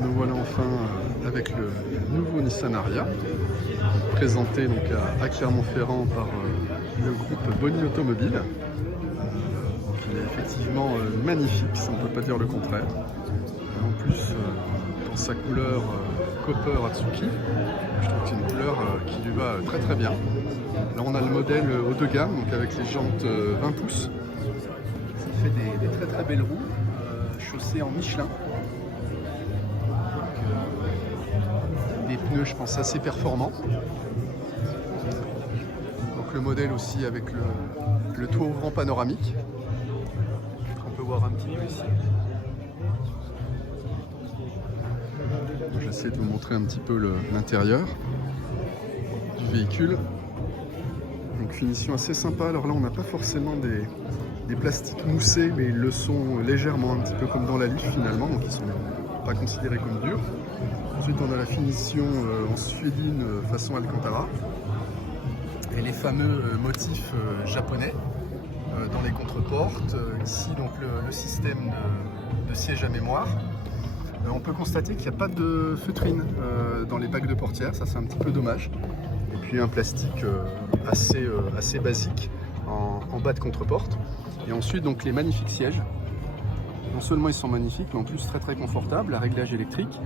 Nous voilà enfin avec le nouveau Nissan Ariya, présenté donc à Clermont-Ferrand par le groupe Boni Automobile. Donc il est effectivement magnifique, ça, on ne peut pas dire le contraire. En plus, dans sa couleur Copper Atsuki, je trouve que c'est une couleur qui lui va très très bien. Là on a le modèle haut de gamme, donc avec les jantes 20 pouces. Ça fait des très très belles roues, chaussées en Michelin. Des pneus, je pense, assez performants. Donc le modèle aussi avec le toit ouvrant panoramique. On peut voir un petit peu ici. J'essaie de vous montrer un petit peu l'intérieur du véhicule. Donc finition assez sympa. Alors là on n'a pas forcément des plastiques moussés, mais ils le sont légèrement, un petit peu comme dans la Leaf finalement, donc ils ne sont pas considérés comme durs. Ensuite on a la finition en suédine façon Alcantara et les fameux motifs japonais dans les contreportes. Ici donc le système de siège à mémoire. On peut constater qu'il n'y a pas de feutrine dans les bacs de portière, ça c'est un petit peu dommage. Et puis un plastique assez basique en bas de contreporte. Et ensuite donc les magnifiques sièges. Non seulement ils sont magnifiques, mais en plus très très confortables, à réglage électrique,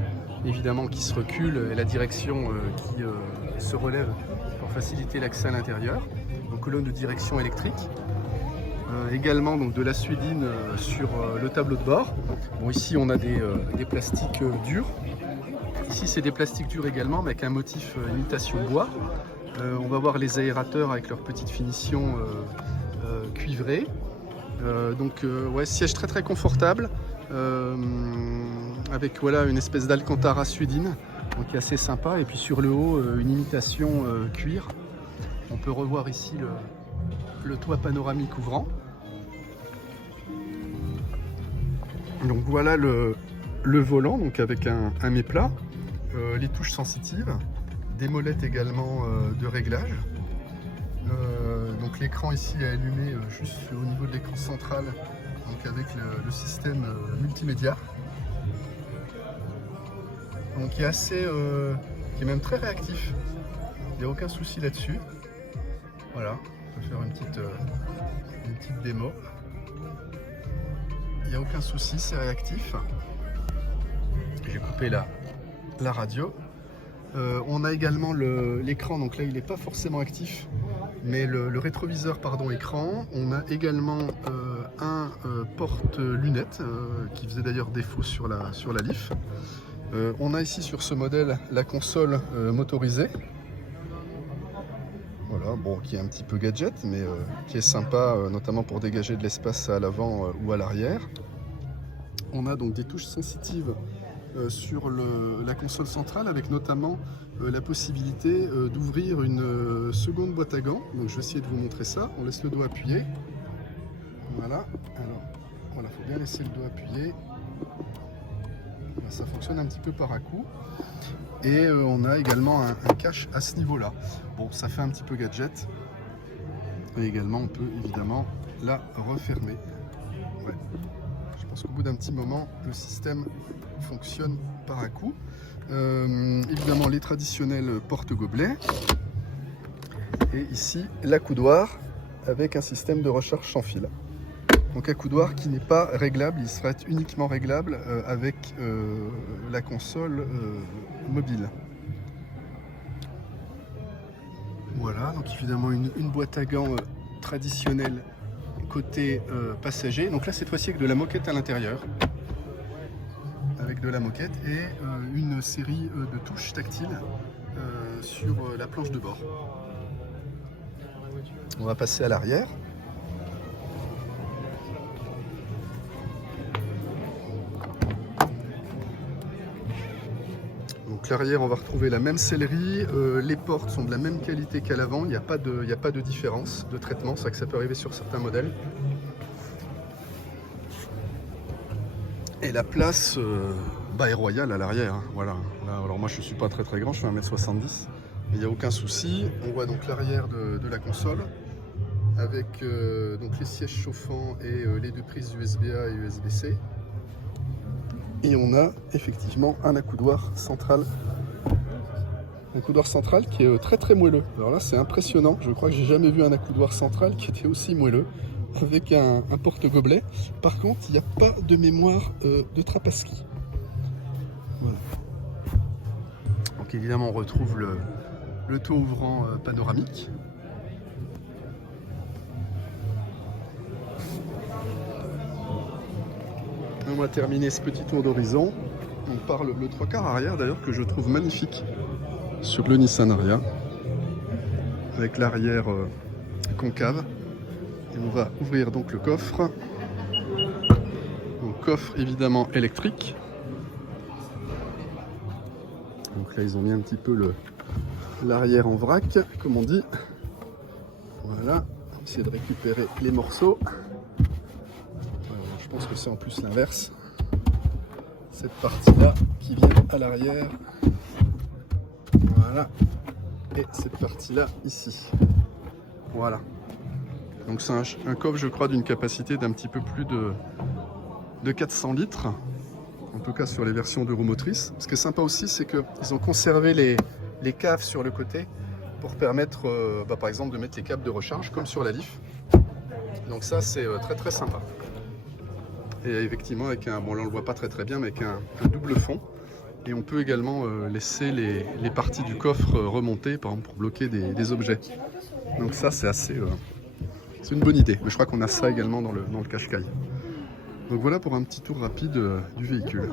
évidemment qui se recule et la direction qui se relève pour faciliter l'accès à l'intérieur. Donc colonne de direction électrique. Également donc de la suédine sur le tableau de bord. Bon, ici on a des plastiques durs. Ici c'est des plastiques durs également, mais avec un motif imitation bois. On va voir les aérateurs avec leur petite finition cuivrée. Ouais, siège très très confortable avec voilà une espèce d'Alcantara suédine, donc qui est assez sympa. Et puis sur le haut une imitation cuir. On peut revoir ici le toit panoramique ouvrant. Donc voilà le volant, donc avec un méplat, les touches sensitives, des molettes également de réglage. Donc l'écran ici est allumé juste au niveau de l'écran central, donc avec le système multimédia. Donc qui est même très réactif. Il n'y a aucun souci là-dessus. Voilà, on peut faire une petite démo. Il n'y a aucun souci, c'est réactif. J'ai coupé la radio. On a également l'écran, donc là il n'est pas forcément actif, mais le rétroviseur écran. On a également un porte-lunettes qui faisait d'ailleurs défaut sur la Leaf. On a ici sur ce modèle la console motorisée. Voilà, bon, qui est un petit peu gadget, mais qui est sympa, notamment pour dégager de l'espace à l'avant ou à l'arrière. On a donc des touches sensitives sur la console centrale, avec notamment la possibilité d'ouvrir une seconde boîte à gants. Donc je vais essayer de vous montrer ça. On laisse le doigt appuyé. Voilà. Alors, voilà, faut bien laisser le doigt appuyé. Voilà, ça fonctionne un petit peu par à-coup. Et on a également un cache à ce niveau-là. Bon, ça fait un petit peu gadget. Et également, on peut évidemment la refermer. Ouais. Je pense qu'au bout d'un petit moment, le système fonctionne par à-coup. Évidemment, les traditionnels porte-gobelets. Et ici, l'accoudoir avec un système de recharge sans fil. Donc accoudoir qui n'est pas réglable, il sera uniquement réglable avec la console mobile. Voilà, donc évidemment une boîte à gants traditionnelle côté passager. Donc là cette fois-ci avec de la moquette à l'intérieur. Avec de la moquette et une série de touches tactiles sur la planche de bord. On va passer à l'arrière. Donc l'arrière, on va retrouver la même sellerie, les portes sont de la même qualité qu'à l'avant, il n'y a pas de différence de traitement, c'est vrai que ça peut arriver sur certains modèles. Et la place est royale à l'arrière, hein. Voilà. Là, alors moi je ne suis pas très grand, je fais 1m70, mais il n'y a aucun souci. On voit donc l'arrière de la console, avec donc les sièges chauffants et les deux prises USB-A et USB-C. Et on a effectivement un accoudoir central. Un accoudoir central qui est très très moelleux. Alors là c'est impressionnant, je crois que j'ai jamais vu un accoudoir central qui était aussi moelleux, avec un porte-gobelet. Par contre il n'y a pas de mémoire de Trapaski. Voilà. Donc évidemment on retrouve le toit ouvrant panoramique. On va terminer ce petit tour d'horizon. On part le 3/4 arrière d'ailleurs que je trouve magnifique sur le Nissan Ariya, avec l'arrière concave. Et on va ouvrir donc le coffre. Donc coffre évidemment électrique. Donc là ils ont mis un petit peu l'arrière en vrac, comme on dit. Voilà, on va essayer de récupérer les morceaux. Je pense que c'est en plus l'inverse. Cette partie-là qui vient à l'arrière. Voilà. Et cette partie-là ici. Voilà. Donc c'est un coffre, je crois, d'une capacité d'un petit peu plus de 400 litres. En tout cas sur les versions d'Euromotrice. Ce qui est sympa aussi, c'est qu'ils ont conservé les caves sur le côté pour permettre, par exemple, de mettre les câbles de recharge comme sur la Leaf. Donc ça, c'est très très sympa. Et effectivement, avec un, bon là on le voit pas très bien, mais avec un double fond. Et on peut également laisser les parties du coffre remonter, par exemple pour bloquer des objets. Donc ça c'est assez, c'est une bonne idée. Mais je crois qu'on a ça également dans le Qashqai. Donc voilà pour un petit tour rapide du véhicule.